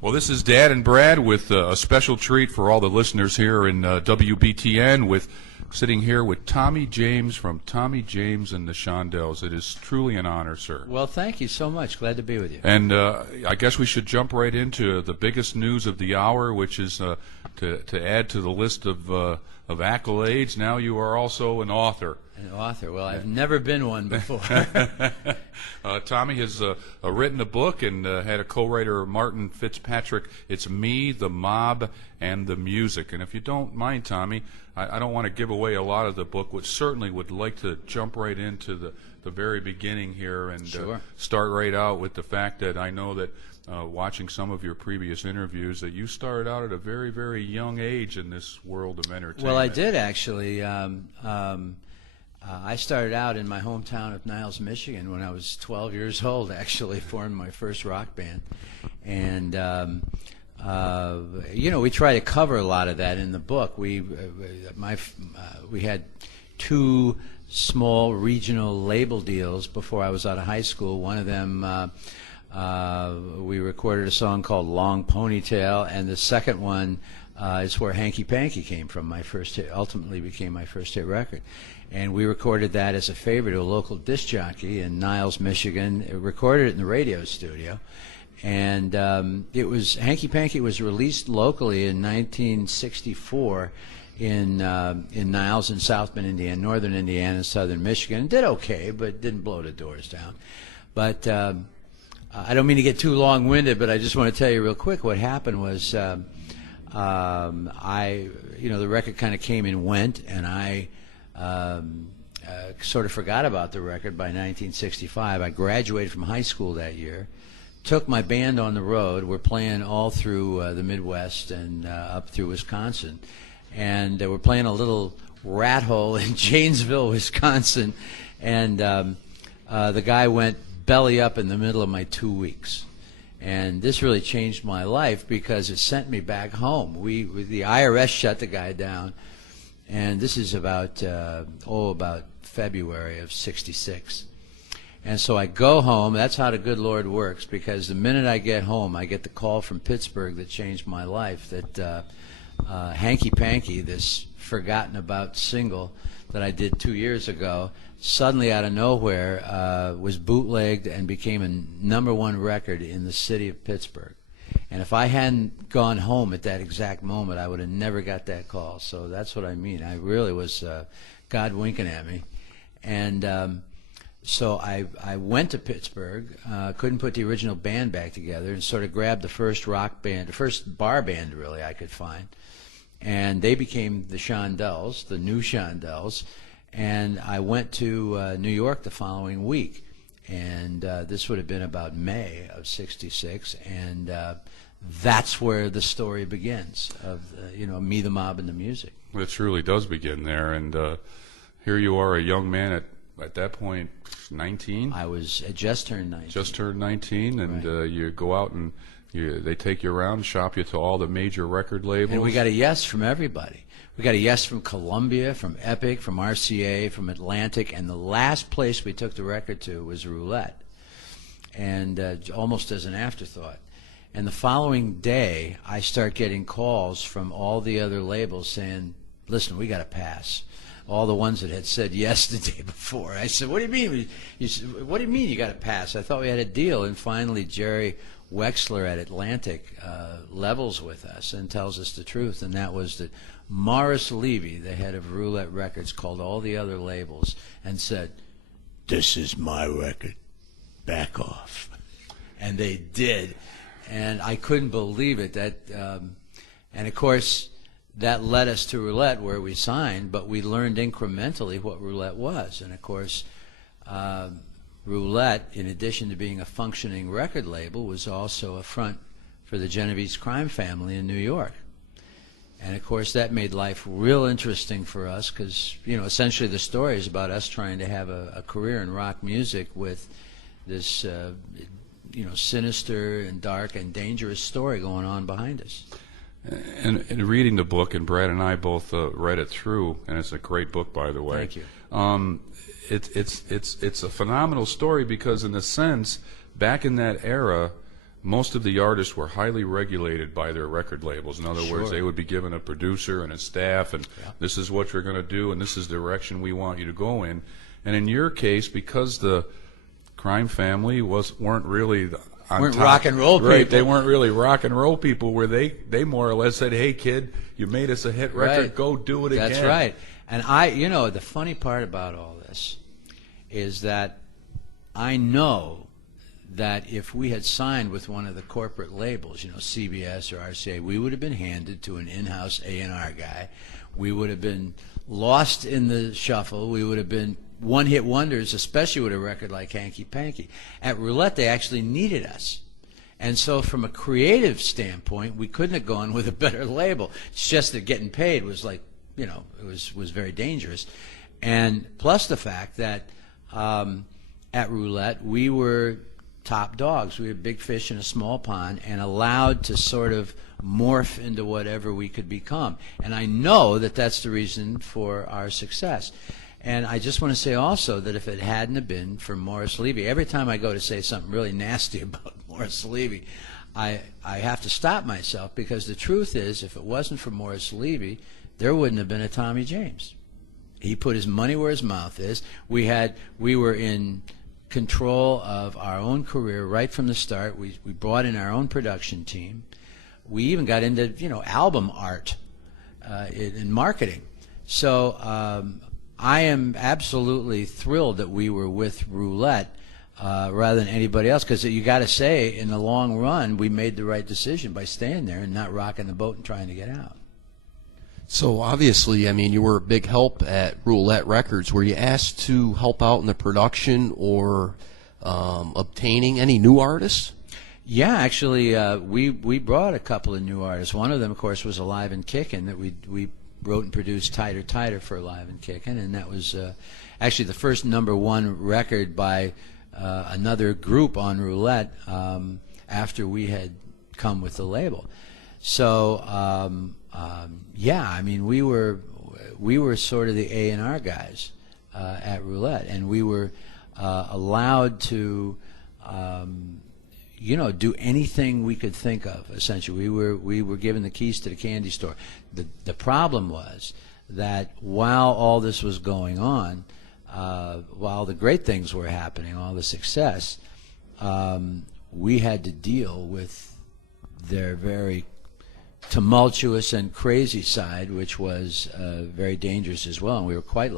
Well, this is Dad and Brad with a special treat for all the listeners here in WBTN, with sitting here with Tommy James from Tommy James and the Shondells. It is truly an honor, sir. Well, thank you so much. Glad to be with you. And I guess we should jump right into the biggest news of the hour, which is to add to the list of accolades. Now you are also an author. An author. Well, I've never been one before. Tommy has written a book and had a co-writer, Martin Fitzpatrick. It's Me, the Mob, and the Music. And if you don't mind, Tommy, I don't want to give away a lot of the book, but certainly would like to jump right into the very beginning here and Sure. Start right out with the fact that I know that watching some of your previous interviews that you started out at a very, very young age in this world of entertainment. Well, I did actually. I started out in my hometown of Niles, Michigan when I was 12 years old, actually, formed my first rock band. And, we try to cover a lot of that in the book. We had two small regional label deals before I was out of high school. One of them, we recorded a song called Long Ponytail, and the second one is where Hanky Panky came from. My first hit, ultimately became my first hit record. And we recorded that as a favor to a local disc jockey in Niles, Michigan. Recorded it in the radio studio. And it was Hanky Panky was released locally in 1964 in Niles and South Bend, Indiana, northern Indiana, and southern Michigan. It did okay, but didn't blow the doors down. But I don't mean to get too long-winded, but I just want to tell you real quick what happened was the record kind of came and went, and I sort of forgot about the record by 1965. I graduated from high school that year, took my band on the road. We're playing all through the Midwest and up through Wisconsin. And we're playing a little rat hole in Janesville, Wisconsin. And the guy went belly up in the middle of my 2 weeks. And this really changed my life because it sent me back home. The IRS shut the guy down. And this is about February of '66. And so I go home. That's how the good Lord works, because the minute I get home, I get the call from Pittsburgh that changed my life, that Hanky Panky, this forgotten about single that I did 2 years ago, suddenly out of nowhere was bootlegged and became a #1 record in the city of Pittsburgh. And if I hadn't gone home at that exact moment, I would have never got that call. So that's what I mean. I really was God winking at me. And so I went to Pittsburgh, couldn't put the original band back together, and sort of grabbed the first rock band, the first bar band really I could find. And they became the Shondells, the new Shondells. And I went to New York the following week. And this would have been about May of '66, and that's where the story begins of Me, the Mob, and the Music. It truly does begin there, and here you are, a young man at that point, 19. I just turned 19. Just turned 19, and Right. You go out and they take you around, shop you to all the major record labels. And we got a yes from everybody. We got a yes from Columbia, from Epic, from RCA, from Atlantic, and the last place we took the record to was Roulette, and almost as an afterthought. And the following day, I start getting calls from all the other labels saying, listen, we got to pass. All the ones that had said yes the day before. I said, what do you mean? What do you mean you got to pass? I thought we had a deal. And finally, Jerry Wexler at Atlantic levels with us and tells us the truth, and that was that Morris Levy, the head of Roulette Records, called all the other labels and said, this is my record, back off. And they did, and I couldn't believe it. And of course, that led us to Roulette, where we signed, but we learned incrementally what Roulette was. And of course, Roulette, in addition to being a functioning record label, was also a front for the Genovese crime family in New York. And of course, that made life real interesting for us, because essentially the story is about us trying to have a career in rock music with this sinister and dark and dangerous story going on behind us. And reading the book, and Brad and I both read it through, and it's a great book, by the way. Thank you. It's a phenomenal story because, in a sense, back in that era, most of the artists were highly regulated by their record labels. In other words, they would be given a producer and a staff, and this is what you're going to do, and this is the direction we want you to go in. And in your case, because the Crime Family weren't really on Weren't top, rock and roll right? people. They weren't really rock and roll people. Where they more or less said, "Hey, kid, you made us a hit record. Right. Go do it again." That's right. And the funny part about all this is that I know that if we had signed with one of the corporate labels, CBS or RCA, we would have been handed to an in-house A&R guy. We would have been lost in the shuffle. We would have been one-hit wonders, especially with a record like Hanky Panky. At Roulette, they actually needed us. And so from a creative standpoint, we couldn't have gone with a better label. It's just that getting paid was like, it was very dangerous. And plus the fact that at Roulette, we were top dogs. We were big fish in a small pond and allowed to sort of morph into whatever we could become. And I know that that's the reason for our success. And I just want to say also that if it hadn't have been for Morris Levy, every time I go to say something really nasty about Morris Levy, I have to stop myself, because the truth is, if it wasn't for Morris Levy, there wouldn't have been a Tommy James. He put his money where his mouth is. We were in control of our own career right from the start. We brought in our own production team. We even got into album art in marketing. So I am absolutely thrilled that we were with Roulette rather than anybody else, because you got to say, in the long run, we made the right decision by staying there and not rocking the boat and trying to get out. So obviously, I mean, you were a big help at Roulette Records. Were you asked to help out in the production or obtaining any new artists? Yeah, actually, we brought a couple of new artists. One of them, of course, was Alive and Kickin', that we wrote and produced Tighter, Tighter for Alive and Kickin', and that was actually the first #1 record by another group on Roulette after we had come with the label. So yeah, I mean, we were sort of the A&R guys at Roulette, and we were allowed to do anything we could think of. Essentially, we were given the keys to the candy store. The problem was that while all this was going on, while the great things were happening, all the success, we had to deal with their very tumultuous and crazy side, which was very dangerous as well, and we were quite